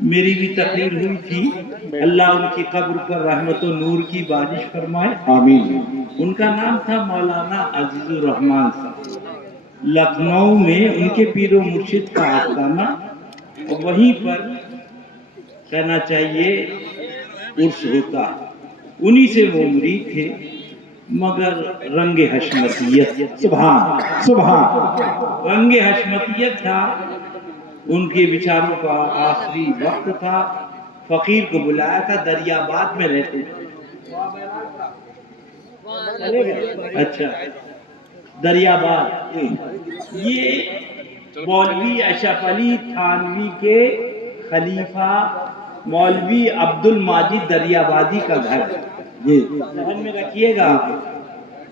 میری بھی تقریر ہوئی تھی. اللہ ان کی قبر پر رحمت و نور کی بارش فرمائے. آمین. ان کا نام تھا مولانا عزیز الرحمان صاحب. لکھنؤ میں ان کے پیر و مرشد کا آستانہ، اور وہیں پر کہنا چاہیے عرس ہوتا. انہی سے وہ مرید تھے، مگر رنگ حشمتیت، سبحان سبحان. رنگ حشمتیت تھا. ان کے بیچاروں کا آخری وقت تھا. فقیر کو بلایا تھا، دریاباد میں رہتے تھے. اچھا، دریاباد. یہ مولوی اشرف علی تھانوی کے خلیفہ مولوی عبد الماجد دریابادی کا گھر ہے. جی ذہن میں رکھیے گا،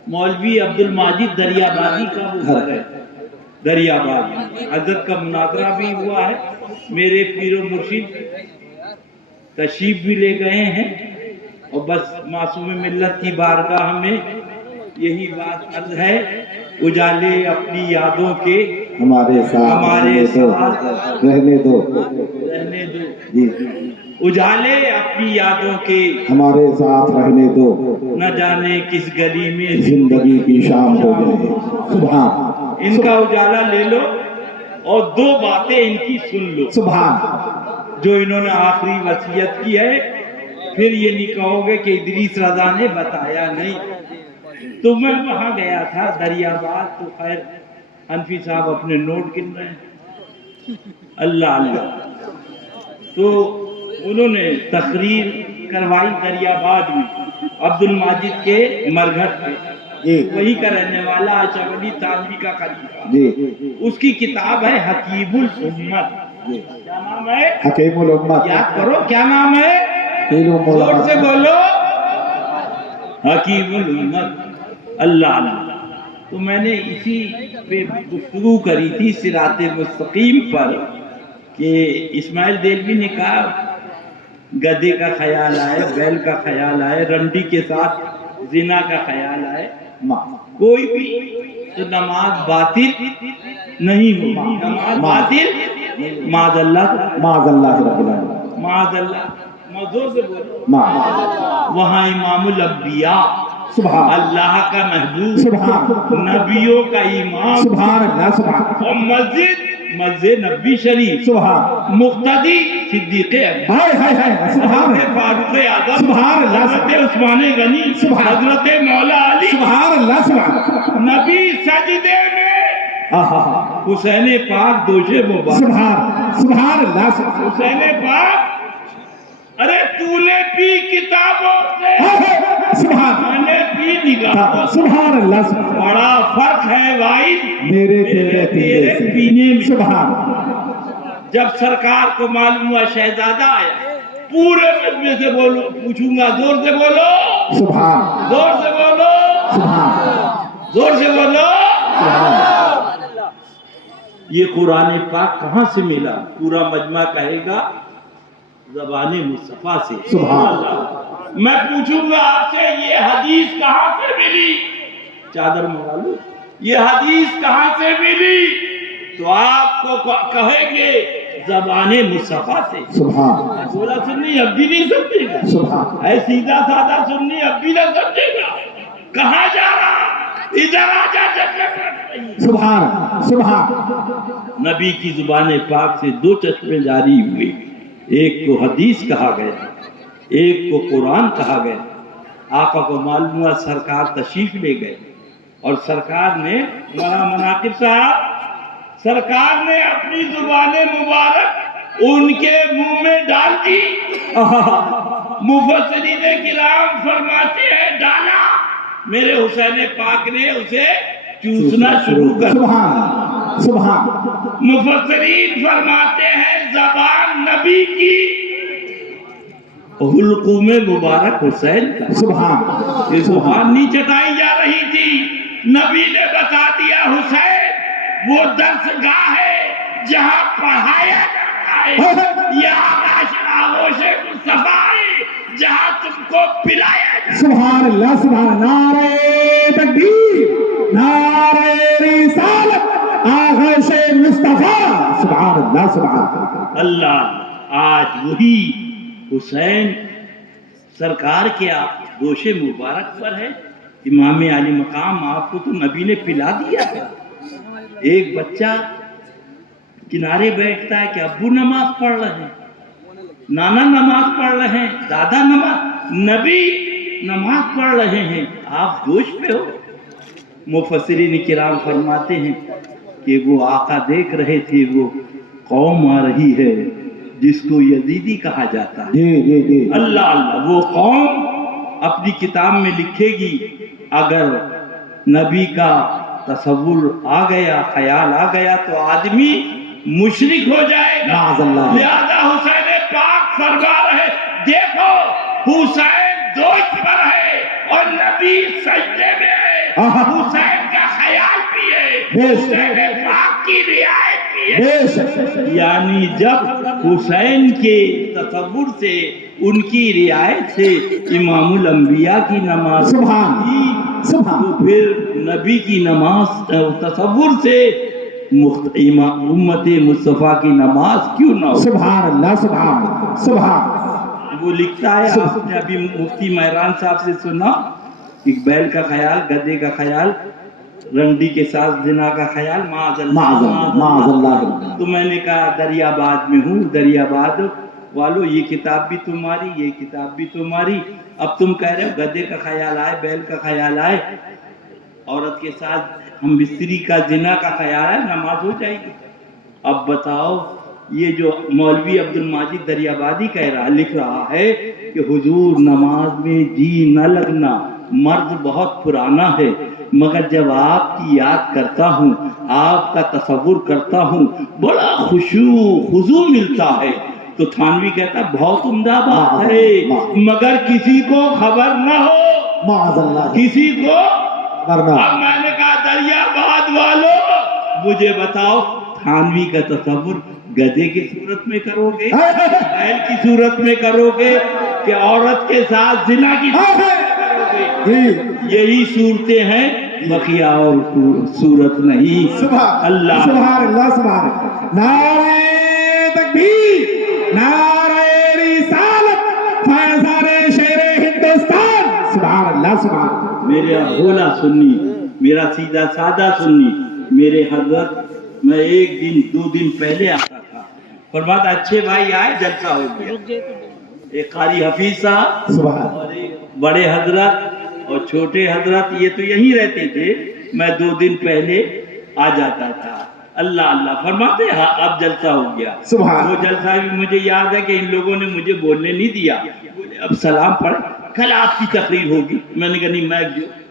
مولوی عبد الماجد دریابادی کا وہ گھر ہے. دریاباد حضرت کا مناظرہ بھی ہوا ہے. میرے پیر و مرشد تشریف بھی لے گئے ہیں، اور بس معصوم ملت کی بارگاہ میں یہی بات عرض ہے، اجالے اپنی یادوں کے ہمارے ساتھ رہنے دو. رہنے دو. جی اجالے اپنی یادوں کے ہمارے ساتھ رہنے دو، نہ جانے کس گلی میں زندگی کی شام ہو جائے. سبحان. ان کا اجالا لے لو اور دو باتیں ان کی سن لو سبحان. جو انہوں نے آخری وصیت کی ہے. پھر یہ نہیں کہو گے کہ ادریس رضا نے بتایا نہیں. تو میں وہاں گیا تھا دریاباد. تو خیر حنفی صاحب اپنے نوٹ گن رہے ہیں. اللہ اللہ. تو انہوں نے تقریر کروائی دریاباد میں، عبد الماجد کے مرگھٹ پہ. جی وہی کا رہنے والا اشرف علی تھانوی کا خلیفہ. جی اس کی کتاب ہے حکیم الامت. جی. کیا نام ہے؟ حکیم الامت. یاد کرو کیا نام ہے؟ زور سے بولو. حکیم الامت. اللہ اللہ. تو میں نے اسی پہ گفتگو کری تھی صراط مستقیم پر، کہ اسماعیل دہلوی نے کہا گدے کا خیال آئے، بیل کا خیال آئے، رنڈی کے ساتھ زنا کا خیال آئے، کوئی بھی تو نماز باطل نہیں ہوگی. نماز باطل معاذ اللہ، معاذ اللہ رب العالمین. معاذ اللہ. موضوع سے بولو. وہاں امام الانبیاء، سبحان اللہ کا محبوب، سبحان نبیوں کا امام، سبحان اللہ. سبحان اور مسجد نبی شریف، سبحان. مقتدی صدیق اکبر، ہائے ہائے ہائے. سبحان حضرت فاروق اعظم، سبحان اللہ. حضرت عثمان غنی، سبحان. حضرت مولا علی. سبحان اللہ. سبحان. نبی سجدے میں، آہا. حسین پاک دوشے مبارک. سبحان سبحان اللہ. سبحان. حسین پاک، ارے تو نے پی کتابوں سے، سبحان. میں نے پی نگاہوں سے. سبحان اللہ. سبحان. بڑا فرق ہے بھائی میرے تیرے پینے میں. سبحان. جب سرکار کو معلوم ہوا شہزادہ آیا، پورے مجمع سے بولو، پوچھوں گا، زور سے بولو، سبحان. زور سے بولو، سبحان. زور سے بولو. سبحان. یہ قرآن پاک کہاں سے ملا؟ پورا مجمع کہے گا زبان مصطفیٰ سے. سبحان. میں پوچھوں گا آپ سے، یہ حدیث کہاں سے ملی؟ چادر منگا لو. یہ حدیث کہاں سے ملی؟ تو آپ کو کہیں گے زبان مصطفیٰ سے. سبحان. بولا سنی اب بھی نہیں سمجھے گا. سبحان. اے سیدھا سادہ سنی اب بھی نہ سمجھے گا. کہاں جا رہا؟ ادھر آ جا جنت میں. سبحان. سبحان. نبی کی زبان پاک سے دو چشمے جاری ہوئے. ایک کو حدیث کہا گیا، ایک کو قرآن کہا گیا. آقا کو معلوم ہوا، سرکار تشریف لے گئے، اور سرکار نے، مولانا مناقب صاحب، سرکار نے اپنی زبان مبارک ان کے منہ میں ڈال دی. مفسرین کرام فرماتے ہیں ڈالا. میرے حسین پاک نے اسے چوسنا شروع کر. سبحان. سبحان. مفسرین فرماتے ہیں زبان نبی کی حلقوم مبارک حسین کا. سبحان. یہ زبان نہیں چٹائی جا رہی تھی. نبی نے بتا دیا حسین وہ درس گاہ ہے جہاں پڑھایا جاتا ہے، یہ آغاش آغوش مصطفیٰ ہے جہاں تم کو پلایا جاتا ہے. سبحان اللہ. سبحان. نعرہ تکبیر، نعرہ رسالت، آغاش مصطفیٰ. سبحان اللہ. سبحان اللہ. آج وہی حسین سرکار کے گوشے مبارک پر ہے. امام علی مقام آپ کو تو نبی نے پلا دیا تھا. ایک بچہ کنارے بیٹھتا ہے کہ ابو نماز پڑھ رہے ہیں, نانا نماز پڑھ رہے ہیں, دادا نماز, نبی نماز پڑھ رہے ہیں, آپ جوش پہ ہو. مفسرین کرام فرماتے ہیں کہ وہ آقا دیکھ رہے تھے وہ قوم آ رہی ہے جس کو یزیدی کہا جاتا ہے. اللہ اللہ, وہ قوم اپنی کتاب میں لکھے گی اگر نبی کا تصور آ گیا, خیال آ گیا تو آدمی مشرک ہو جائے گا. لہذا حسین پاک فرما رہے, دیکھو حسین دوش پر ہے اور نبی سجدے میں ہے, حسین کا خیال بھی ہے, حسین پاک کی رعایت بھی ہے. یعنی جب حسین کے تصور سے, ان کی رعایت سے امام الانبیاء کی نماز تو پھر نبی کی نماز تصور سے امت مصطفیٰ کی نماز کیوں نہ ہو. سبحان اللہ, سبحان سبحان. وہ لکھتا ہے, آپ نے ابھی مفتی مہران صاحب سے سنا, ایک بیل کا خیال, گدے کا خیال, رنڈی کے ساتھ زنا کا خیال, معاذ اللہ. تو میں نے کہا دریا باد میں ہوں, دریا باد والو یہ کتاب بھی تمہاری, یہ کتاب بھی تمہاری. اب تم کہہ رہے ہو گدے کا خیال آئے, بیل کا خیال آئے, عورت کے ساتھ ہم بستری کا زنا کا خیال ہے, نماز ہو جائے گی. اب بتاؤ, یہ جو مولوی عبد الماجد دریابادی کہہ رہا, لکھ رہا ہے کہ حضور نماز میں جی نہ لگنا مرض بہت پرانا ہے, مگر جب آپ کی یاد کرتا ہوں, آپ کا تصور کرتا ہوں, بڑا خشوع خضوع ملتا ہے. تو تھانوی کہتا بہت عمدہ بات ہے, مگر کسی کو خبر نہ ہو, کسی کو. اب میں نے کہا دریا باد والو مجھے بتاؤ, تھانوی کا تصور گدھے کی صورت میں کرو گے, بیل کی صورت میں کرو گے, کہ عورت کے ساتھ زنا کی صورت میں کرو گے؟ یہی صورتیں ہیں, بقیہ اور صورت نہیں. اللہ سبحان اللہ, سبحان. نعرہ تکبیر, نعرہ رسالت, فیضان شیر ہندوستان. سبحان اللہ, سبحان. میرے بھولا سنی, میرا سیدھا سادہ سنی, میرے حضرت میں ایک دن 2 دن پہلے آتا تھا, فرماتا اچھے بھائی آئے, جلسہ ہو گیا. ایک قاری حفیظ صاحب اور ایک بڑے حضرت اور چھوٹے حضرت, یہ تو یہیں رہتے تھے, میں 2 دن پہلے آ جاتا تھا. اللہ اللہ فرماتے ہاں اب جلسہ ہو گیا. وہ جلسہ بھی مجھے یاد ہے کہ ان لوگوں نے مجھے بولنے نہیں دیا, اب سلام پڑھ, کل آپ کی تقریر ہوگی. میں نے کہا نہیں,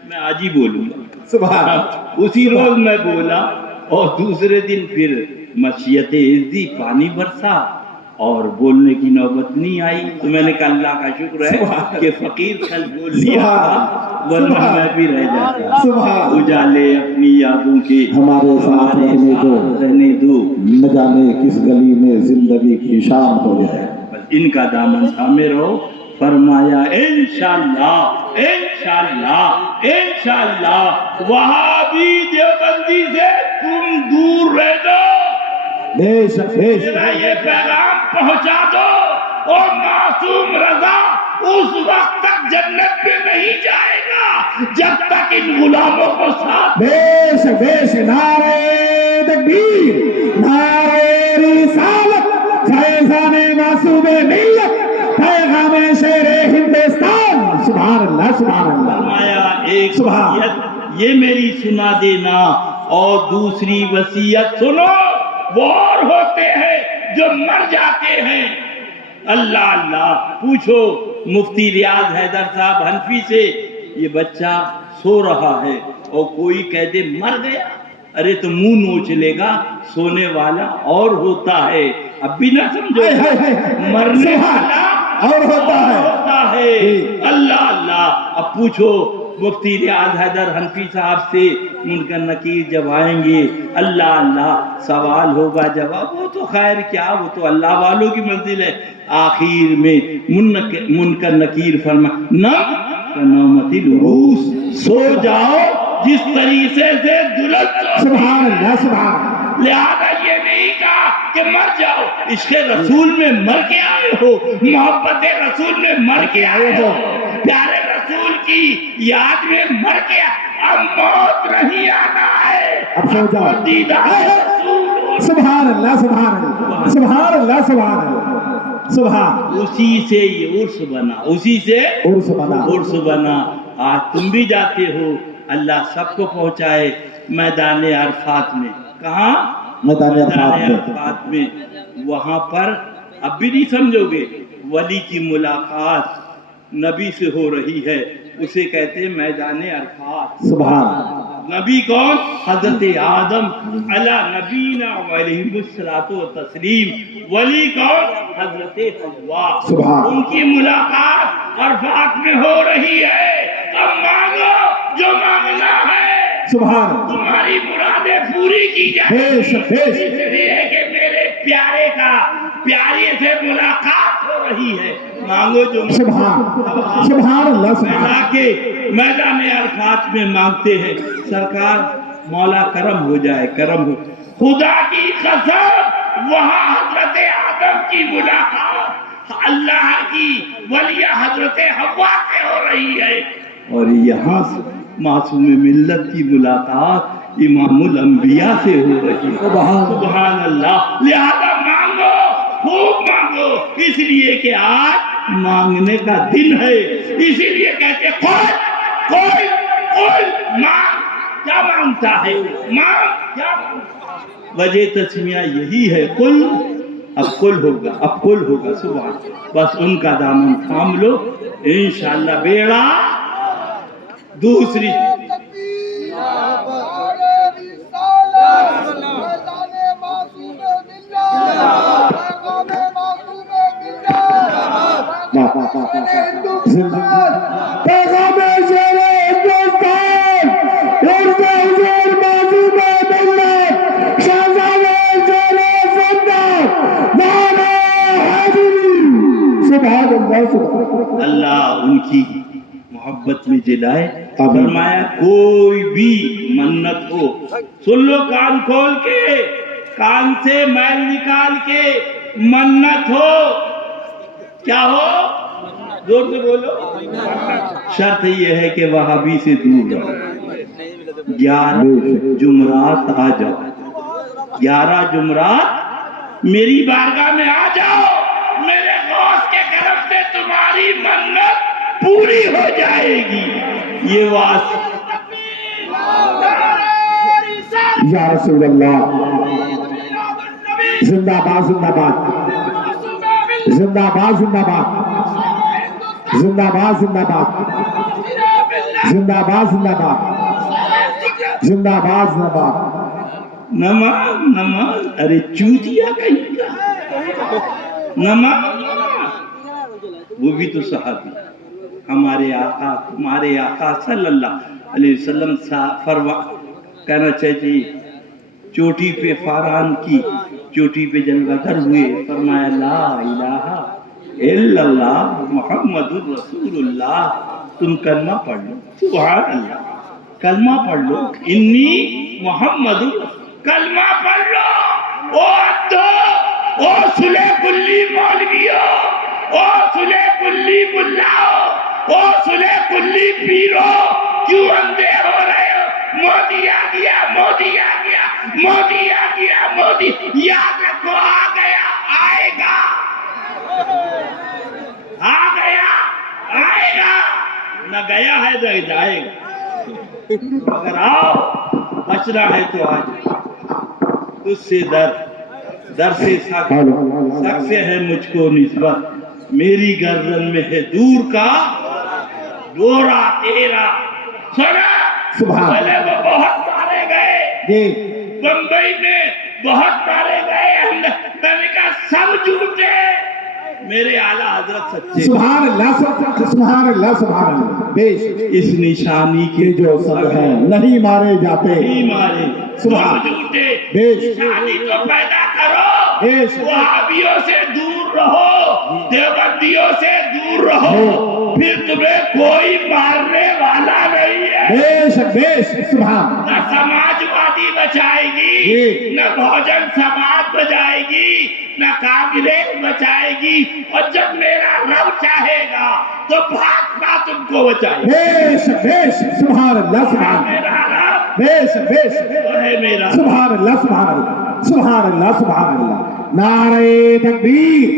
میں آج ہی بولوں گا. اسی روز میں بولا, اور دوسرے دن پھر مشیت عزی پانی برسا اور بولنے کی نوبت نہیں آئی. تو میں نے کہا اللہ کا شکر ہے کہ فقیر کل بول لیا تھا, ورنہ میں بھی رہ جاتا. اجالے اپنی یادوں کے ہمارے ساتھ رہنے دو, نہ جانے کس گلی میں زندگی کی شام ہو جائے. ان کا دامن تھامے رہو. فرمایا انشاءاللہ انشاءاللہ انشاءاللہ وہابی دیوبندی سے تم دور رہ دو. میرا یہ پیغام پہنچا دو, اور معصوم رضا اس وقت تک جنت میں نہیں جائے گا جب تک ان غلاموں کو ساتھ. بیش نعرہ تکبیر, نعرہ رسالت, فیضان معصوم ملت, پیغام شیر ہندوستان. سبحان اللہ, سبحان اللہ. فرمایا ایک وصیت یہ میری سنا دینا, اور دوسری وصیت سنو, وہ اور ہوتے ہیں جو مر جاتے ہیں. اللہ اللہ, پوچھو مفتی ریاض حیدر صاحب حنفی سے, یہ بچہ سو رہا ہے اور کوئی کہہ دے مر گیا, ارے تو منہ نوچ لے گا, سونے والا اور ہوتا ہے. اب بھی نہ سمجھو, مرنے والا اور ہوتا ہے. اللہ اللہ. اب پوچھو مفتی ریاض حیدر حنفی صاحب سے, منکر نکیر جب آئیں گے, اللہ اللہ سوال ہوگا, جواب, وہ تو خیر کیا, وہ تو اللہ والوں کی منزل ہے. آخر میں منکر نکیر فرما نومت العروس, سو جاؤ جس طریقے سے دلہن. سبحان اللہ, سبحان. لہذا یہ نہیں کہا کہ مر جاؤ، عشق رسول میں مر کے آئے ہو، محبت رسول میں مر کے آئے ہو، پیارے رسول کی یاد میں مر کے اب موت نہیں آنا ہے، اب سو جاؤ۔ دیدار رسول سبحان اللہ سبحان اللہ سبحان اللہ سبحان اللہ سبحان۔ اسی سے یہ عرس بنا، اسی سے عرس بنا۔ عرس بنا۔ آج تم بھی جاتے ہو، اللہ سب کو پہنچائے میدان عرفات میں۔ کہاں؟ میدان عرفات میں۔ عرفات میں۔ وہاں پر اب بھی نہیں سمجھو گے، ولی کی ملاقات نبی سے ہو رہی ہے، اسے کہتے ہیں میدان عرفات۔ سبحان۔ نبی کون؟ حضرت آدم علی نبینا علیہ الصلوۃ والتسلیم۔ ولی کون؟ حضرت حوا۔ سبحان۔ ان کی ملاقات عرفات میں ہو رہی ہے۔ اب مانگو جو مانگنا ہے، سبحان۔ تمہاری مرادیں پوری کی جائیں۔ بے شک بے اس شک۔ لیے کہ میرے پیارے کا پیارے سے ملاقات ہو رہی ہے، مانگو جو سبحان سبحان اللہ سبحان۔ لا کے میدان عرفات میں مانگتے ہیں، سرکار مولا کرم ہو جائے، کرم ہو۔ خدا کی قسم وہاں حضرت آدم کی ملاقات اللہ کی ولی حضرت حوا سے ہو رہی ہے، اور یہاں سے معصوم ملت کی ملاقات امام الانبیاء سے ہو رہی ہے۔ سبحان اللہ۔ لہذا مانگو، خوب مانگو، اس لیے کہ آج مانگنے کا دن ہے، اسی لیے کہتے کوئی مانگ، کیا مانگتا ہے؟ مانگ کیا مانگتا ہے؟ وجہ تسمیہ یہی ہے، قل، اب قل ہوگا، اب قل ہوگا۔ سبحان، بس ان کا دامن تھام لو، انشاءاللہ بیڑا دوسری اللہ ان کی محبت میں جلائے۔ فرمایا کوئی بھی منت ہو، سن لو کان کھول کے، کان سے میل نکال کے، منت ہو، کیا ہو؟ زور سے بولو۔ شرط یہ ہے کہ وہابی سے دور رہو۔ 11 جمعرات آ جاؤ، 11 جمعرات میری بارگاہ میں آ جاؤ، میرے غوث کے کرم سے تمہاری منت پوری ہو جائے گی۔ یہ واسطہ یا رسول اللہ، زندہ باد زندہ باد زندہ باد زندہ باد زندہ باد زندہ باد زندہ باد زندہ باد زندہ باد زندہ باد۔ نماز ارے چوتیا کہیں کا نماز، وہ بھی تو صحابی، ہمارے آقا تمہارے آقا صلی اللہ علیہ وسلم کہنا چاہیے، چوٹی پہ فاران کی چوٹی پہ جلوہ گر ہوئے، فرمایا لا الہ الا اللہ محمد الرسول اللہ۔ تم کلمہ پڑھ لو، سبحان اللہ، کلمہ پڑھ لو، انی محمد، کلمہ پڑھ لو۔ او ادھو، او سلے کلی مولویو، او سلے کلی ملاؤ، او سلے کلی پیرو، کیوں اندھے ہو رہے ہو؟ مودی آ گیا، مودی آ گیا، مودی آ گیا، مودی، یاد رکھو آ گیا، آئے گا، آ گیا، آئے گا، نہ گیا ہے نہ جائے گا۔ اگر آؤ، بچنا ہے تو آ جائے، تجھ سے در سے سخت سے ہے مجھ کو نسبت، میری گردن میں ہے دور کا ڈورا تیرا۔ سنا پہلے وہ بہت مارے گئے، بمبئی میں بہت مارے گئے، میں نے کہا سب جھوٹے، میرے اعلیٰ حضرت سچے۔ سبحان اللہ سبحان اللہ سبحان اللہ۔ بیش اس نشانی کے جو سب ہیں نہیں مارے جاتے، نہیں مارے، سبحان سب جھوٹے، بیش نشانی تو پیدا کرو، بیش وہابیوں سے دور رہو، دیوبندیوں سے دور رہو، پھر تمہیں کوئی مارنے والا نہیں ہے۔ بے شک سبحان، نہ سماجوادی بچائے گی، نہ بہوجن سماج بچائے گی، نہ کانگریس بچائے گی، اور جب میرا رب چاہے گا تو بھاجپا تم کو بچائے گی۔ بے شک سبحان اللہ سبحان، میرا رب بے شک وہ ہے میرا۔ سبحان اللہ سبحان اللہ سبحان اللہ سبحان اللہ۔ نعرہ تکبیر،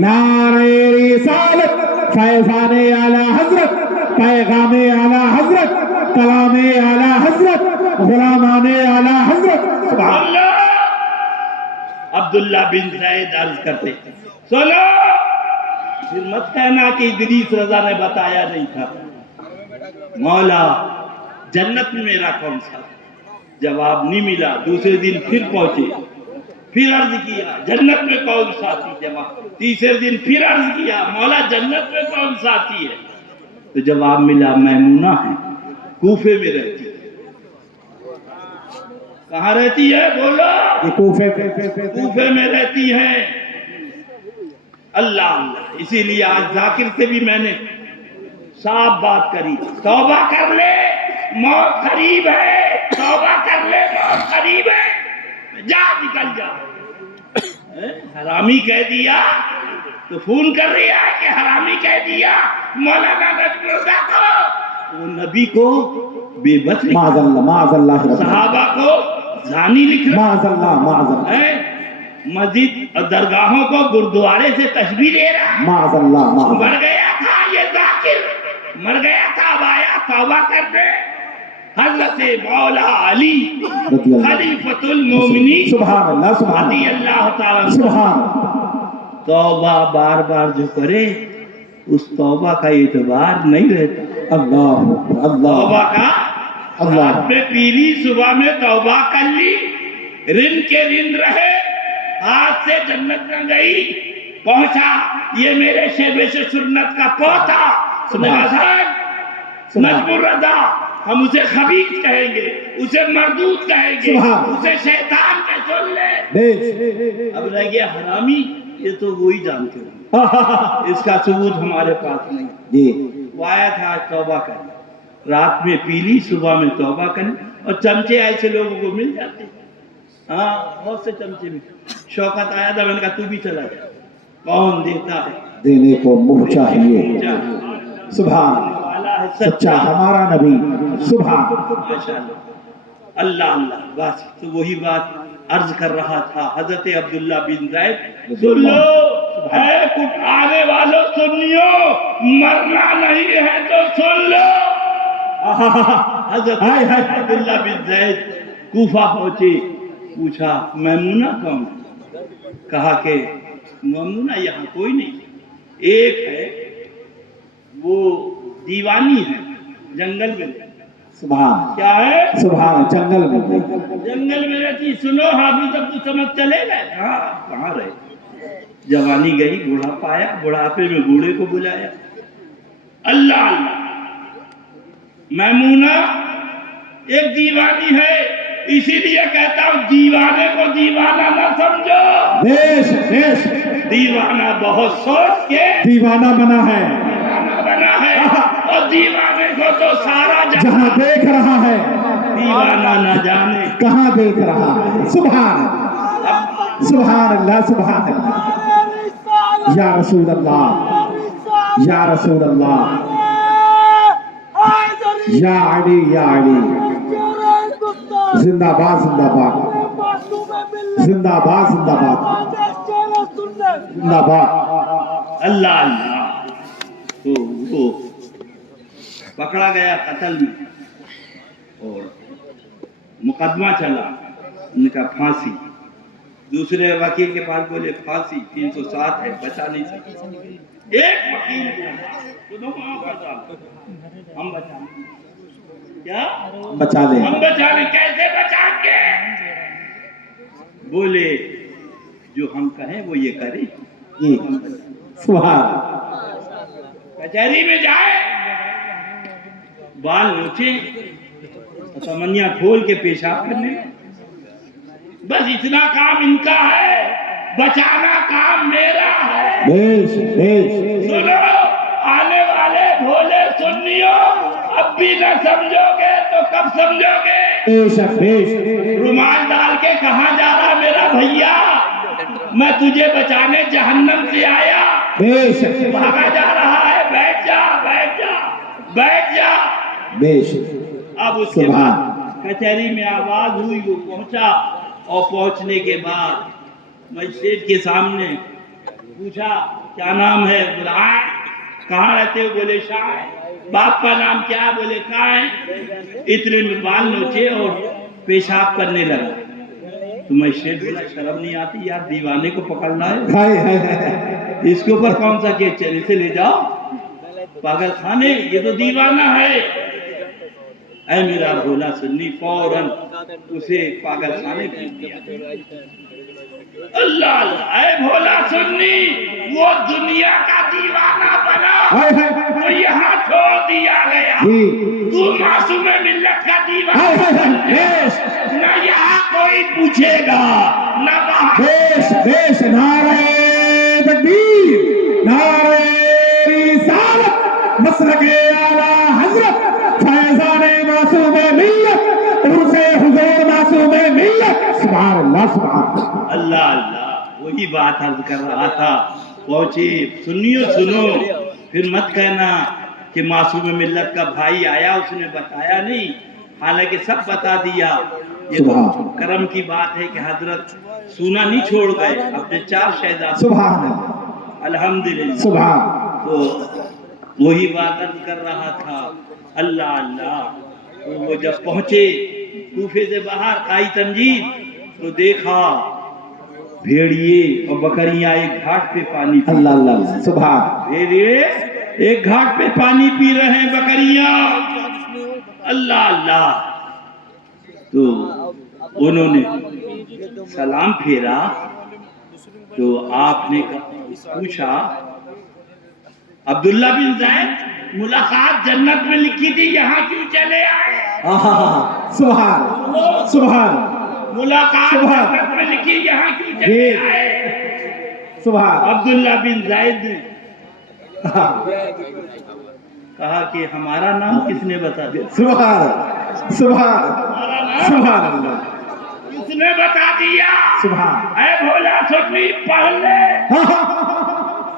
نعرہ رسالت، فیضان اعلی حضرت، پیغام اعلی حضرت، کلام اعلی حضرت، غلامان اعلی حضرت، سبحان اللہ۔ عبداللہ بن زید عرض کرتے سنو، پھر مت کہنا کہ ادریس رضا نے بتایا نہیں تھا۔ مولا جنت میں میرا کون سا؟ جواب نہیں ملا۔ دوسرے دن پھر پہنچے، پھر عرض کیا جنت میں کون ساتھی؟ جواب۔ تیسرے دن پھر عرض کیا مولا جنت میں کون ساتھی ہے؟ تو جواب ملا میمونہ ہے، کوفے میں رہتی ہے۔ کہاں رہتی ہے بولو؟ کوفے میں رہتی ہے۔ اللہ اللہ، اسی لیے آج ذاکر سے بھی میں نے صاف بات کری، توبہ کر لے موت قریب ہے، توبہ کر لے موت قریب ہے، جا نکل جا۔ حرامی کہہ دیا تو فون کر رہا ہے کہ حرامی کہہ دیا مولانا نجم رضا کو۔ وہ نبی کو بے بس لکھا، معاذ اللہ معاذ اللہ، صحابہ کو زانی لکھا، معاذ اللہ معاذ اللہ، مسجد اور درگاہوں کو گردوارے سے تشبیہ دے رہا ہے۔ معاذ اللہ معاذ مر اللہ، گیا تھا یہ ذاکر، مر گیا تھا، اب آیا توبہ کرنے۔ حضرت مولا علی رضی اللہ، خلیفۃ المومنین سبحان اللہ سبحان رضی اللہ اللہ تعالیٰ عنہ، سبحان توبہ بار بار جو کرے اس توبہ کا اعتبار نہیں رہتا۔ اللہ اللہ توبہ کا اللہ، رات میں پی لی، صبح میں توبہ کر لی، رن کے رن رہے، ہاتھ سے جنت نہ گئی، پہنچا یہ میرے شیبے سے سنت کا پوتا نجم الرضا، ہم اسے خبیث کہیں گے، اسے مردود کہیں گے، اسے شیطان کا سن لے۔ اب رہ گیا حرامی، یہ تو وہی جانتے ہو، اس کا ثبوت ہمارے پاس نہیں۔ جی وہ آیا تھا آج توبہ کریں، رات میں پی لی، صبح میں توبہ کریں، اور چمچے ایسے لوگوں کو مل جاتے ہیں۔ ہاں بہت سے چمچے میں شوکت آیا تھا، میں نے کہا تو بھی چلا جا، کون دیتا ہے؟ دینے کو منہ چاہیے، سبحان سچا ہمارا نبی، سبحان ماشاءاللہ، اللہ اللہ۔ بس تو وہی بات عرض کر رہا تھا حضرت عبداللہ بن زید، سن لو اے کچھ آنے والوں، سنیو، مرنا نہیں ہے تو سن لو۔ حضرت عبداللہ بن زید کوفہ پہنچے، پوچھا میمونہ کون؟ کہا کہ میمونہ یہاں کوئی نہیں، ایک ہے وہ دیوانی ہے، جنگل میں۔ سبحان کیا ہے؟ سبحان، جنگل میں جنگل میں رہتی۔ سنو حافظ اب تو سمجھ چلے گئے؟ ہاں کہاں رہے، جوانی گئی، بڑھاپا آیا، بڑھاپے میں بوڑھے کو بلایا۔ اللہ اللہ، میمونہ ایک دیوانی ہے، اسی لیے کہتا ہوں دیوانے کو دیوانہ نہ سمجھو، دیش دیوانہ بہت سوچ کے دیوانہ بنا ہے، بنا ہے، اور دیوانے کو تو سارا جہاں دیکھ رہا ہے دیوانہ نہ جانے کہاں دیکھ رہا ہے، سبحان سبحان اللہ سبحان اللہ، یا رسول اللہ یا رسول اللہ، یا علی یا علی، زندہ باد زندہ باد زندہ باد زندہ باد زندہ باد۔ اللہ اللہ۔ تو وہ پکڑا گیا قتل میں، اور مقدمہ چلا، ان کا پھانسی۔ دوسرے وکیل کے پاس بولے پھانسی 307 ہے، بچا نہیں سکتے۔ ایک وکیل ہم بچا لیں، کیا بچا لیں، ہم بچا لیں، کیسے بچا کے؟ بولے جو ہم کہیں وہ یہ کریں، سبحان کچہری میں جائے، بال نوچے، تمنیاں کھول کے پیشاب کرنے، بس اتنا کام ان کا ہے۔ بچانا کام میرا ہے. بیش بیش سنو آنے والے بھولے سنیوں، اب بھی نہ سمجھو گے تو کب سمجھو گے؟ بے شک بیش رومال ڈال کے کہاں جا رہا میرا بھیا؟ میں تجھے بچانے جہنم سے آیا. بے شک بھاگا جا رہا ہے. بیٹھ جا بیٹھ جا بیٹھ جا. بیش اب اس کے بعد کچہری میں آواز ہوئی، وہ پہنچا اور پہنچنے کے بعد مجسٹریٹ کے سامنے پوچھا کیا نام ہے؟ بولا کہاں رہتے ہو؟ بولے شاہ. باپ کا نام کیا؟ بولے کہاں ہے. اتنے میں بال نوچے اور پیشاب کرنے لگا. تو مجسٹریٹ بولا شرم نہیں آتی یار، دیوانے کو پکڑنا ہے، ہائے ہائے ہائے اس کے اوپر کون سا کیس چلے، اسے لے جاؤ پاگل خانے، یہ تو دیوانہ ہے. اے میرا بھولا سنی فوراً اسے پاگل خانے بھیج دیا. اللہ اللہ. اے بھولا سنی، وہ دنیا کا دیوانہ بنا ہائے ہائے تو یہاں چھوڑ دیا گیا. جی تو معصوم ملت کا ہائے دیوانہ ہائے بن ہائے جا. بیش نہ یہاں کوئی پوچھے گا نہ وہاں. بیش بیش نعرہ تکبیر، نعرہ رسالت، مسلک اعلیٰ حضرت فیضان معصوم ملت، عرس حضور معصوم ملت. سبحان اللہ سبحان اللہ. اللہ اللہ. وہی بات عرض کر رہا تھا. پہنچے سنیو سنو، پھر مت کہنا کہ معصوم ملت کا بھائی آیا اس نے بتایا نہیں، حالانکہ سب بتا دیا. یہ تو کرم کی بات ہے کہ حضرت سونا نہیں چھوڑ گئے، اپنے 4 شہزادوں. سبحان اللہ الحمدللہ. سبحان. تو وہی بات عرض کر رہا تھا. اللہ اللہ. تو وہ جب پہنچے کوفے سے باہر آئی تمجید تو دیکھا بھیڑیے اور بکریاں ایک گھاٹ پہ پانی پی. اللہ اللہ سبحان. بھیڑیے ایک گھاٹ پہ پانی پی رہے ہیں، بکریاں. اللہ اللہ. تو انہوں نے سلام پھیرا تو آپ نے پوچھا عبداللہ بن زید ملاقات جنت میں لکھی تھی، یہاں کیوں چلے آئے؟ سبحان سبحان ملاقات سبحان. جنت میں لکھی، یہاں کیوں چلے آئے؟ سبحان. عبداللہ بن زید نے کہا کہ ہمارا نام کس نے بتا دیا؟ سبحان سبحان سبحان اللہ. کس نے بتا دیا؟ سبحان. اے بھولا سنی پڑھ لے،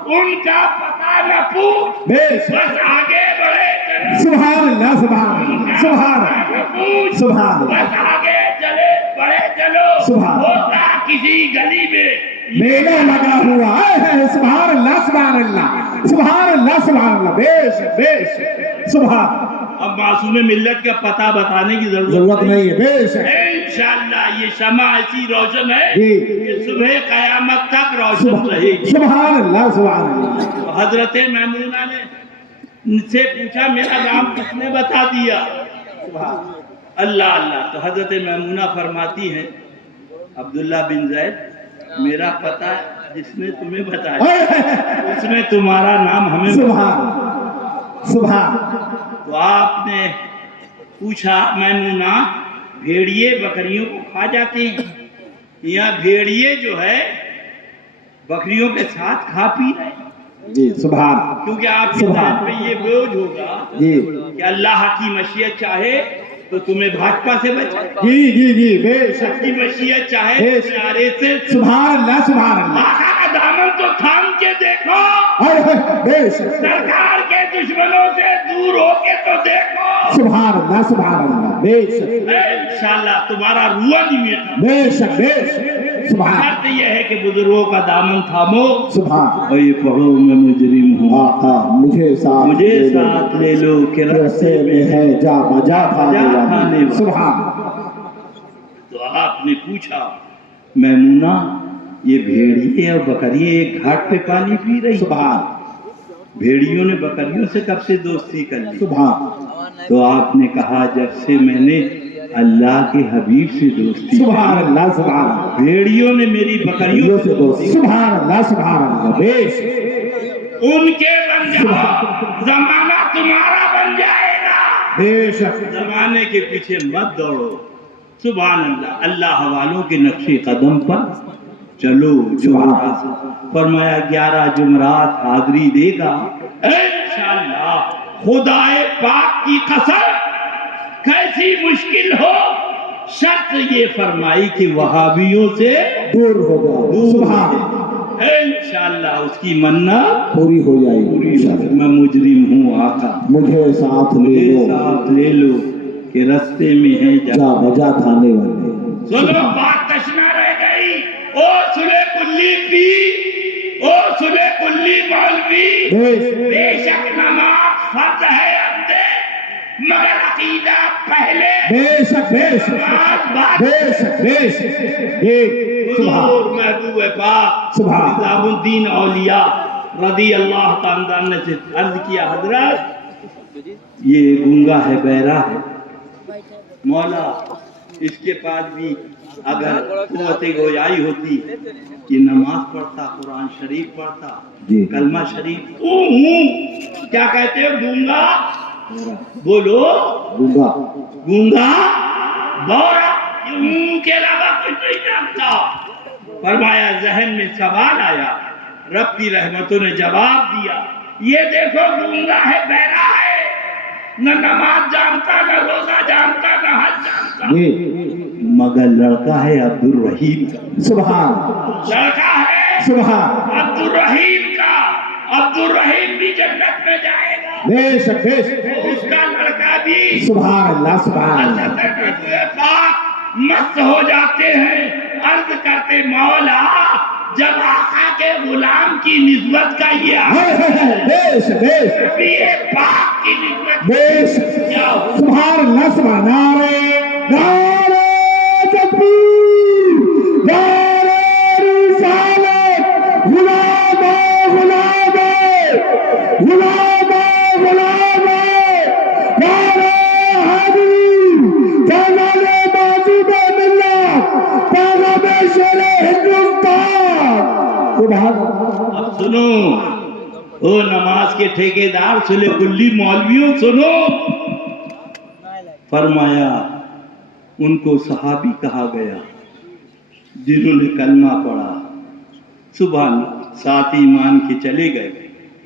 ان کا پتہ نہ پوچھ، بیش بس آگے بڑھے چلے. سبحان اللہ سبحان سبحان نہ پوچھ، سبحان. بس آگے چلے بڑھے چلو. سبحان. ہوتا کسی گلی میں میلہ لگا ہوا ہے. سبحان اللہ سبحان اللہ سبحان اللہ سبحان اللہ. بیش بیش سبحان. اب معصوم ملت کا پتہ بتانے کی ضرورت نہیں ہے. بیش انشاءاللہ یہ شمع ایسی روشن ہے جی. کہ صبح قیامت تک روشن رہے گی. سبحان اللہ سبحان اللہ. تو حضرت میمونہ نے ان سے پوچھا میرا نام کس نے بتا دیا؟ اللہ اللہ. تو حضرت میمونہ فرماتی ہیں عبداللہ بن زید میرا پتہ جس نے تمہیں بتایا اس نے تمہارا نام ہمیں سبحان سبحان. تو آپ نے پوچھا میمونہ بھیڑیے بکریوں کو کھا جاتے ہیں؟ یہاں بھیڑیے جو ہے بکریوں کے ساتھ کھا پی رہے ہیں. جی سبحان. کیونکہ آپ کے ذہن پہ یہ بوجھ ہوگا جی کہ اللہ کی مشیت چاہے تو تمہیں بھاجپا سے بچائے، جی جی جی. بیش سب کی مشیت چاہے کنارے سے. سبحان اللہ سبحان اللہ. آقا کا دامن تو تھام کے دیکھو، بیش سرکار کے دشمنوں سے دور ہو کے تو دیکھو. سبحان اللہ سبحان اللہ. بیش انشاءاللہ تمہارا روح نہیں میٹھا. بیش بیش سبحان. شرط یہ ہے کہ بزرگوں کا دامن تھامو. سبحان. اور یہ پڑھو میں مجرم ہوں، آقا مجھے ساتھ لے لو کہ رسے میں ہے جا مجا کھانے. سبحان. تو آپ نے پوچھا میمونہ یہ بھیڑیے اور بکریے ایک گھاٹ پہ پانی پی رہی؟ سبحان. بھیڑیوں نے بکریوں سے کب سے دوستی کر لی؟ سبحان. تو آپ نے کہا جب سے میں نے اللہ کے حبیب سے دوستی. سبحان اللہ سبحان اللہ. بھیڑیوں نے میری بکریوں سے دوستی. سبحان اللہ سبحان اللہ. بیش ان کے بن جاؤ، زمانہ تمہارا بن جائے گا. بیش زمانے کے پیچھے مت دوڑو. سبحان اللہ. اللہ والوں کے نقش قدم پر چلو جمعرات فرمایا 11 جمعرات حاضری دے گا انشاءاللہ خدائے پاک کی قسم کیسی مشکل ہو شرط یہ فرمائی کہ وہابیوں سے دور ہوگا سبحان انشاءاللہ اس کی منت پوری ہو جائے گی میں مجرم ہوں آقا مجھے ساتھ لے میرے لو ساتھ لے لو کہ رستے میں ہے جا بجا تھانے والے سنو بات تشنا رہ گئی او سلے کلی پی او سلے کلی مولوی بے شک نماز فرض ہے اندے مگر عقیدہ پہلے بے شک بے شک بے شک بے شک حضور محبوب پاک نظام الدین اولیاء رضی اللہ تعالیٰ عنہ سے عرض کیا حضرت یہ گنگا ہے بہرا ہے مولا اس کے پاس بھی اگر قوت گویائی ہوتی یہ نماز پڑھتا قرآن شریف پڑھتا کلمہ شریف کیا کہتے ہو گونگا بولو گنگا گونگا بورا کے علاوہ کچھ نہیں جانتا فرمایا ذہن میں سوال آیا رب کی رحمتوں نے جواب دیا یہ دیکھو گونگا ہے بہرا ہے نہ نماز جانتا نہ روزہ جانتا نہ حج جانتا مگر لڑکا ہے عبد الرحیم کا سبحان لڑکا ہے سبحان عبد الرحیم کا عبد الرحیم بھی جنت میں جائے گا بے شک بے شک اس کا لڑکا بھی سبحان اللہ سبحان اللہ حضرت پاک مست ہو جاتے ہیں عرض کرتے مولا جب آقا کے غلام کی نسبت کا یہ بے شک بے شک پاک کی نسبت بے شک کیا ہو سبحان اللہ سبحان نعرہ تکبیر نعرہ رسالت غلام غلام غلام غلام نعرہ حیدری پیغام موجود ملت پیغام شیر ہندوستان اب سنو او نماز کے ٹھیکیدار سلے کلی مولویوں سنو فرمایا ان کو صحابی کہا گیا جنہوں نے کلمہ پڑھا سبحان ساتھ ایمان کے چلے گئے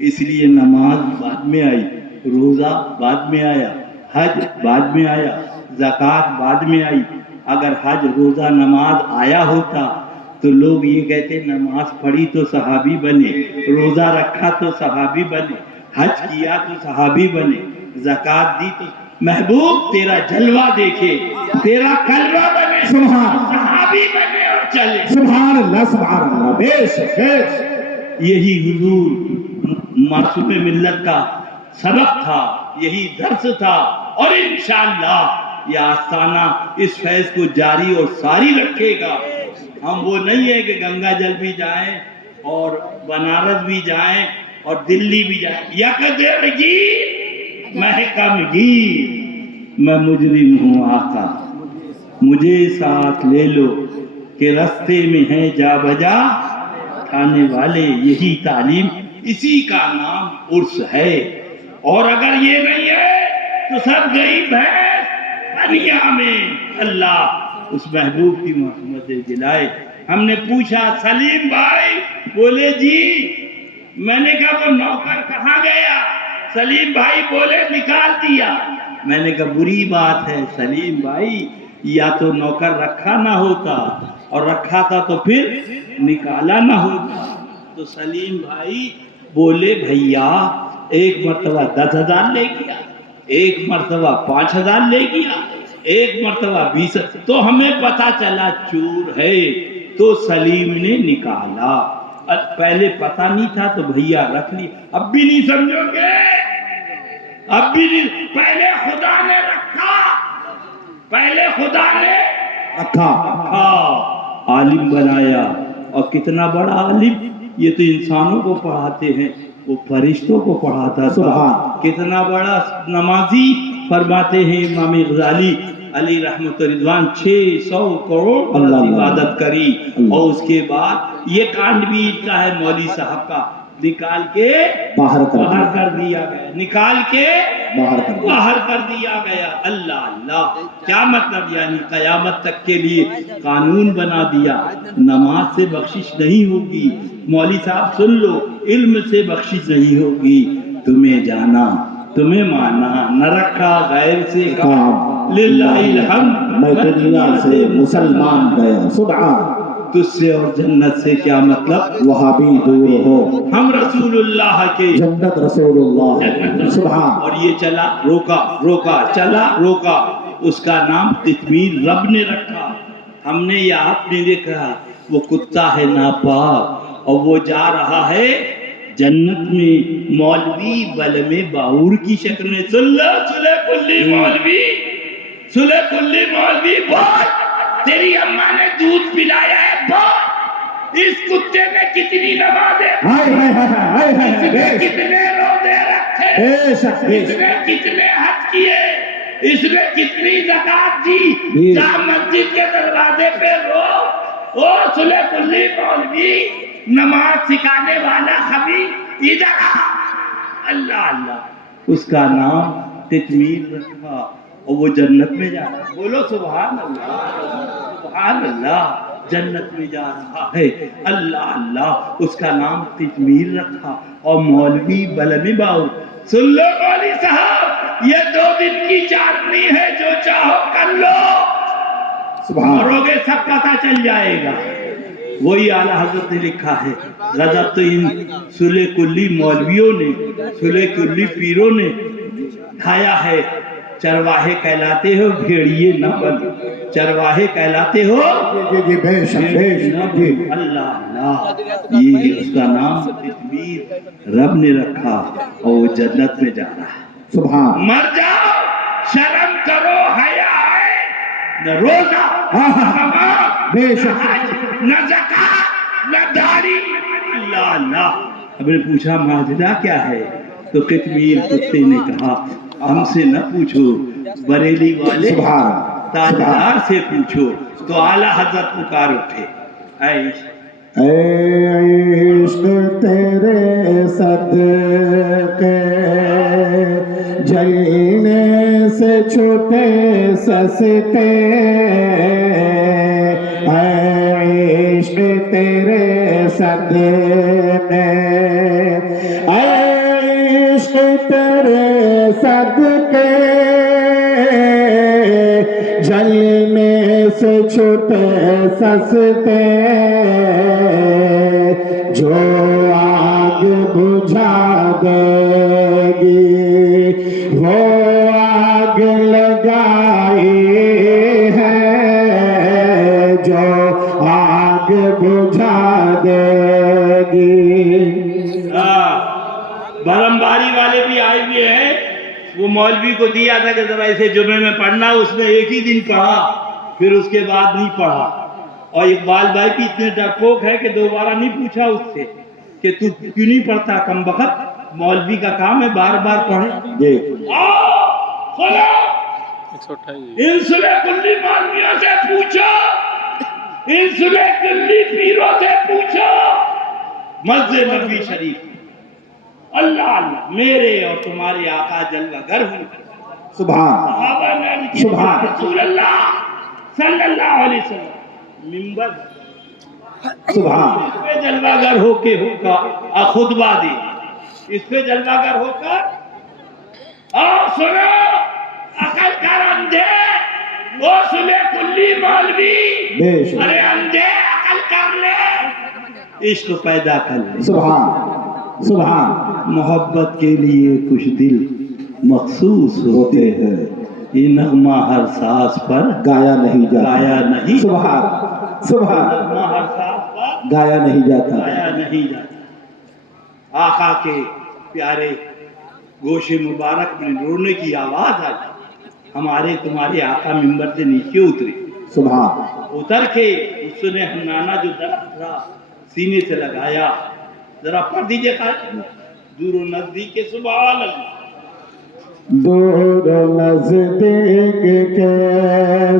اس لیے نماز بعد میں آئی روزہ بعد میں آیا حج بعد میں آیا زکوٰۃ بعد میں آئی اگر حج روزہ نماز آیا ہوتا تو لوگ یہ کہتے نماز پڑھی تو صحابی بنے روزہ رکھا تو صحابی بنے حج کیا تو صحابی بنے زکوٰۃ دی تو محبوب تیرا جلوہ دیکھے تیرا کلمہ بنے سبحان صحابی بنے اور چلے سبحان اللہ سبحان اللہ بے شک بے شک یہی حضور معصوم ملت کا سبق تھا یہی درس تھا اور انشاءاللہ یہ آستانہ اس فیض کو جاری اور ساری رکھے گا ہم وہ نہیں ہے کہ گنگا جل بھی جائیں اور بنارس بھی جائیں اور دلی بھی جائیں یک درگیر محکم گیر میں مجرم ہوں آقا مجھے ساتھ لے لو کہ رستے میں ہیں جا بجا کھانے والے یہی تعلیم اسی کا نام عرس ہے اور اگر یہ نہیں ہے تو سب گئی بھینس پنیا میں اللہ اس محبوب کی محمد دلائے ہم نے پوچھا سلیم بھائی بولے جی میں نے کہا وہ نوکر کہاں گیا سلیم بھائی بولے نکال دیا میں نے کہا بری بات ہے سلیم بھائی یا تو نوکر رکھا نہ ہوتا اور رکھا تھا تو پھر نکالا نہ ہوتا تو سلیم بھائی بولے بھیا ایک مرتبہ 10,000 لے گیا ایک مرتبہ 5,000 لے گیا ایک مرتبہ 20 تو ہمیں پتا چلا چور ہے تو سلیم نے نکالا پہلے پتا نہیں تھا تو بھیا رکھ لی اب بھی نہیں سمجھو گے اب بھی نہیں پہلے خدا نے رکھا پہلے خدا نے رکھا عالم بنایا اور کتنا بڑا عالم یہ تو انسانوں کو پڑھاتے ہیں وہ فرشتوں کو پڑھاتا تھا کتنا بڑا نمازی فرماتے ہیں امام غزالی علی رحمت رضوان 600 کروڑ اللہ عبادت کری اور اس کے بعد یہ کانڈ بھی کا ہے مولوی صاحب کا نکال کے باہر کر دیا گیا نکال کے باہر کر دیا گیا۔ اللہ اللہ، کیا مطلب؟ یعنی قیامت تک کے لیے قانون بنا دیا، نماز سے بخشش نہیں ہوگی۔ مولوی صاحب سن لو، علم سے بخشش نہیں ہوگی۔ تمہیں جانا، تمہیں مانا، نہ رکھا غیر سے کام، للہ الحمد، میں دنیا سے مسلمان گیا، سبحان۔ تجھ سے اور جنت سے کیا مطلب؟ وہابی دور ہو، ہم رسول اللہ کے، جنت رسول اللہ، سبحان۔ اور یہ چلا روکا چلا روکا، اس کا نام تکمیل رب نے رکھا۔ ہم نے یا آپ نے دیکھا، وہ کتا ہے ناپاک اور وہ جا رہا ہے جنت میں مولوی بلم باور کی شکل میں۔ سلے کلی مولوی، سلے کلی مولوی، بہت تیری اماں نے دودھ پلایا ہے، بہت اس کتے نے کتنی نمازیں پڑھی، اس نے کتنے روزے رکھے، اس نے کتنے حج کیے، اس نے کتنی زکات دی، جا مسجد کے دروازے پہ رو، او سلے کلی مولوی، نماز سکھانے والا خبیث، ادھر آ۔ اللہ اللہ، اس کا نام تکمیل رکھا اور وہ جنت میں جا رہا ہے۔ بولو سبحان اللہ، سبحان اللہ، جنت میں جا رہا ہے۔ اللہ اللہ، اس کا نام تکمیل رکھا اور مولوی بلم باور۔ سن لو مولوی صاحب، یہ 2 دن کی چاندنی ہے، جو چاہو کر لو، مرو گے سب پتہ چل جائے گا۔ وہی اعلیٰ حضرت نے لکھا ہے، غضب تو ان سلے کلی مولویوں نے، سلے کلی پیروں نے کھایا ہے۔ چرواہے کہلاتے ہو، بھیڑیے نہ بنو، چرواہے کہلاتے ہو، بے شک اللہ اللہ، یہ اس کا نام تکبیر رب نے رکھا اور وہ جنت میں جا رہا ہے۔ سبحان۔ مر جاؤ، شرم کرو، حیا ہے، نہ روزہ، نہ نماز، بے نہ شک حج، نہ زکات، نہ داڑھی۔ اللہ اللہ، ہم نے پوچھا ماجرا کیا ہے؟ تو قطمیر کتے نے کہا، ہم سے نہ پوچھو، بریلی والے تاجدار سے پوچھو۔ تو اعلیٰ حضرت پکار اٹھے، اے عشق تیرے صدقے، جلنے سے چھوٹے سستے، اے عشق تیرے صدقے، اے عشق تیرے صدقے، جلنے سے چھوٹے سستے، جو آگ بجھا دے گی وہ آگ لگائی ہے، جو آگ بجھا دے گی۔ برمباری والے بھی آئے ہوئے ہیں، وہ مولوی کو دیا تھا کہ ذرا اسے جمعے میں پڑھنا، اس نے ایک ہی دن پڑھا، پھر اس کے بعد نہیں پڑھا۔ اور اقبال بھائی بھی اتنے ڈرپوک ہے کہ دوبارہ نہیں پوچھا اس سے کہ تو کیوں نہیں پڑھتا کم بخت، مولوی کا کام ہے بار بار پڑھے۔ ان سلے کلی مولویوں سے پوچھو، ان سلے کلی پیروں سے پوچھو، مسجد نبوی شریف، اللہ اللہ، میرے اور تمہارے آقا جلوہ گر ہوں۔ سبحان صحابہ نے سبحان رسول اللہ صلی اللہ علیہ وسلم منبر سبحان اس پہ جلوہ گر ہو کے خطبہ دی، اس پہ جلوہ گر ہو کر سنو، عقل کر اندھے، وہ سلے کلی مولوی، ارے اندھے عقل کر لے، عشق پیدا کر لے۔ سبحان سبحان۔ محبت کے لیے کچھ دل مخصوص ہوتے ہیں، یہ نغمہ ہر ساز پر گایا نہیں جاتا، گایا نہیں، سبحان سبحان، نغمہ ہر ساز پر گایا نہیں جاتا، گایا نہیں جاتا۔ آقا کے پیارے گوش مبارک میں رونے کی آواز آئی، ہمارے تمہارے آقا منبر سے نیچے اترے، سبحان، اتر کے اس نے ہنانا جو درخت تھا سینے سے لگایا، ذرا پڑھ دیجئے دور و نزدیک کے سبحان اللہ۔ دور نزدیک کے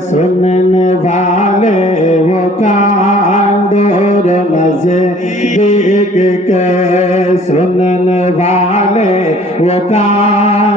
سننے والے وہ کان، دور نزدیک کے سننے والے وہ کان،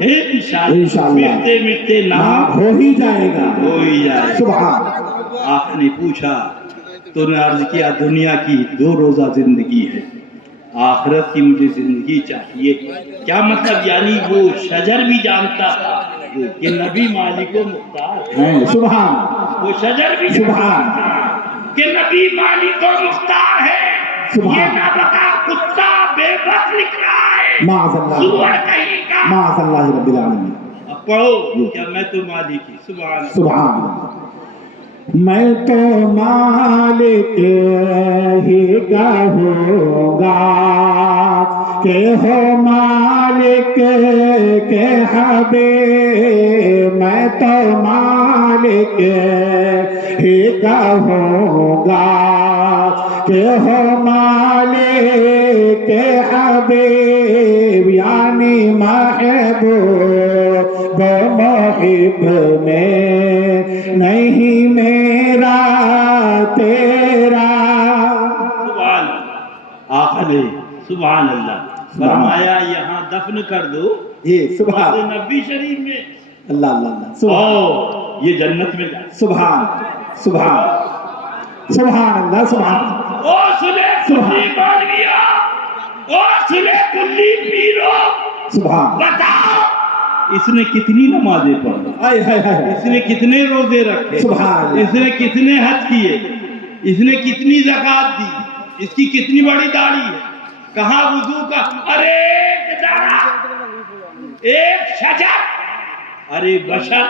انشاءاللہ مٹتے مٹتے نام ہو ہی جائے گا، ہو ہی جائے. سبحان. آپ نے پوچھا تو نے عرض کیا دنیا کی 2 روزہ زندگی ہے، آخرت کی مجھے زندگی چاہیے. کیا مطلب؟ یعنی وہ شجر بھی جانتا تھا کہ نبی مالک و مختار ہے. سبحان. وہ شجر بھی سبحان. جانتا تھا کہ نبی مالک و مختار ہے. سبحان. یہ نہ بتا کتا بے بس لکھ رہا ہے، معاذ اللہ، سور کہیں کا. معاذ اللہ رب العالمین. اب پڑھو کیا میں تو مالک ہی. سبحان اللہ. سبحان. میں تو مالک ہی کہوں گا کہ ہو مالک کے حبیب. میں تو مالک ہی کہوں گا کہ ہو مالک کے حبیب. یعنی محبوب محب میں نہیں میرا تیرا. سبحان اللہ. آقا نے سبحان اللہ فرمایا یہاں دفن کر دو یہ سبحان نبی شریف میں. اللہ اللہ اللہ. سبحان. یہ جنت میں جائے. سبحان. سبحان. سبحان اللہ. سبحان. او سلے کلی مولویا، او سلے کلی پیرو، سبحان. بتاؤ اس نے کتنی نمازیں پڑھی، ہائے ہائے ہائے. اس نے کتنے روزے رکھے، سبحان اللہ. اس نے کتنے حج کیے، اس نے کتنی زکات دی، اس کی کتنی بڑی داڑھی ہے، کہاں وضو کا. ارے ایک داڑھا، ایک شجر. ارے بشر،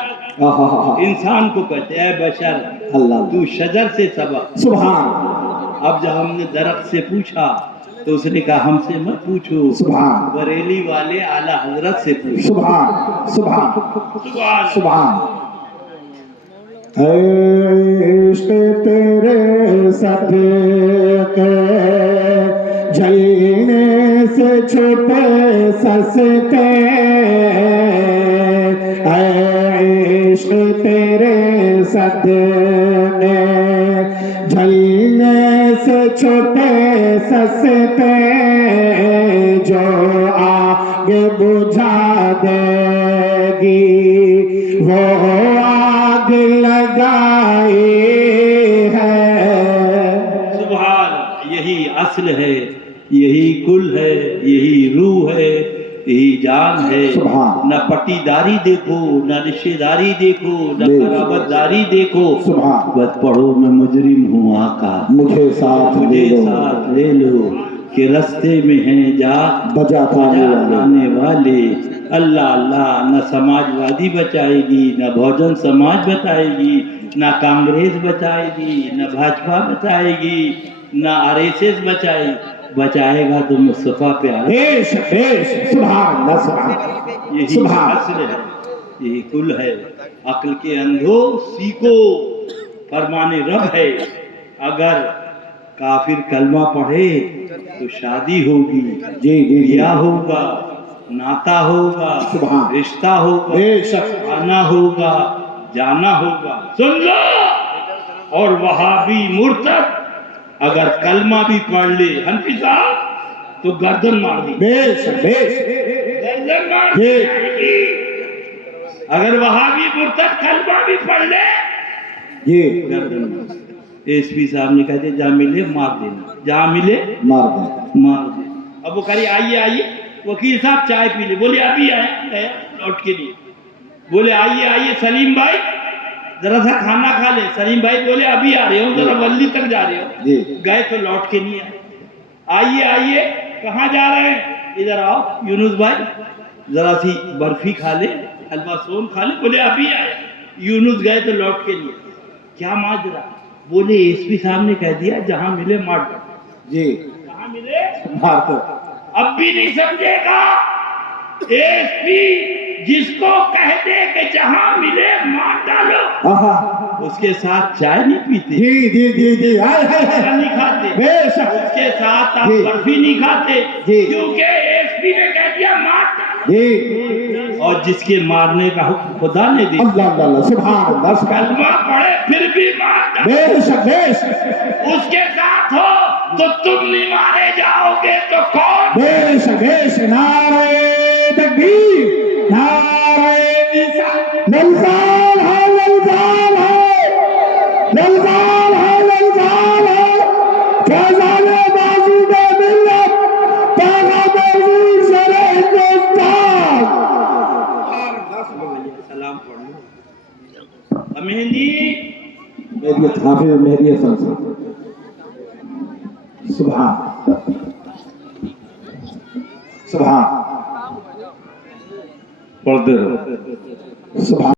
انسان کو کہتے ہیں اے بشر اللہ. تو شجر سے سبق. سبحان. اب جب ہم نے درخت سے پوچھا تو اس نے کہا ہم سے مت پوچھو، سبحان. بریلی والے اعلیٰ حضرت سے پوچھو. سبحان. سبحان. سبحان. سبحان. اے عشق تیرے صدقے جلنے سے چھوٹے سستے. اے عشق تیرے صدقے جلنے سے چھوٹے سستے. جو آگ بجھا دے گی وہ آگ لگائی ہے. سبحان. یہی اصل ہے، یہی کل ہے، یہی روح ہے، یہی جان ہے. سبحان. نہ پٹی داری دیکھو، نہ رشتہ داری دیکھو، نہ بے قرابت داری دیکھو. سبحان. بس پڑھو میں مجرم ہوں آقا، مجھے ساتھ لے مجھے لو ساتھ لے لو کہ رستے میں ہیں جا بجانے والے. اللہ اللہ. نہ سماج وادی بچائے گی، نہ بہوجن سماج بچائے گی، نہ کانگریس بچائے گی، نہ بھاجپا بچائے گی، نہ RSS بچائے گا تو مصطفیٰ پیارا. بیش بیش. سبحان اللہ. سبحان. یہی سبحان. اصل ہے، یہی کل ہے. عقل کے اندھو سیکھو، فرمان رب ہے. اگر کافر کلمہ پڑھے تو شادی ہوگی، جی جی جی. بیاہ ہوگا، ناتا ہوگا، سبحان. رشتہ ہوگا، بے شک. آنا ہوگا، جانا ہوگا. سن لو. اور وہابی مرتد اگر کلمہ بھی پڑھ لے حنفی صاحب تو گردن مار دی، بے شک. بیش. گردن مار دی جائے گی. اگر وہابی مرتد کلمہ بھی پڑھ لے جی. گردن مار دی. SP صاحب نے کہا جہاں ملے مار دینا، جہاں ملے مار دیں. مار دے. اب وہ کہہ رہی آئیے آئیے وکیل صاحب چائے پی لے. بولے ابھی آئے لوٹ کے لیے. بولے آئیے آئیے سلیم بھائی ذرا سا کھانا کھا لے. سلیم بھائی بولے ابھی آ رہے ہو، ذرا ولی تک جا رہے ہو. جی. گئے تو لوٹ کے نہیں آئے. آئیے آئیے کہاں جا رہے ہیں؟ ادھر آؤ یونس بھائی ذرا سی برفی کھا لے، حلوہ سون کھا لے. بولے ابھی آئے. یونس گئے تو لوٹ کے نہیں آئے. کیا ماجرا؟ بولے SP صاحب نے کہہ دیا جہاں ملے مار دو. جی. کہاں ملے مار دو. اب بھی نہیں سمجھے گا. SP جس کو کہہ دے کہ جہاں ملے مار ڈالو آہا. اس کے ساتھ چائے نہیں پیتے، جی جی جی جی. ہائے ہائے کھانا ہائے. نہیں کھاتے، بے شک. اس کے ساتھ آپ جی. برفی نہیں کھاتے جی. کیونکہ SP نے کہہ دیا مار ڈالو. جی. اور جس کے مارنے کا حکم خدا نے دیا اللہ اللہ اللہ. سبحان اللہ. سبحان. کلمہ پڑھے پھر بھی مار ڈالو، بے شک. بے شک. اس کے ساتھ ہو تو تم نہیں مارے جاؤ گے تو کون؟ بے شک. بے شک. نعرہ تکبیر. نعرہ فیضان معصوم ملت پیغام حضور سر ہندوستان. سلام پڑھ لو. مہندی مہدیت حافظ مہدی حسن صاحب. سبحان سبحان پڑھتے رہو. سبحان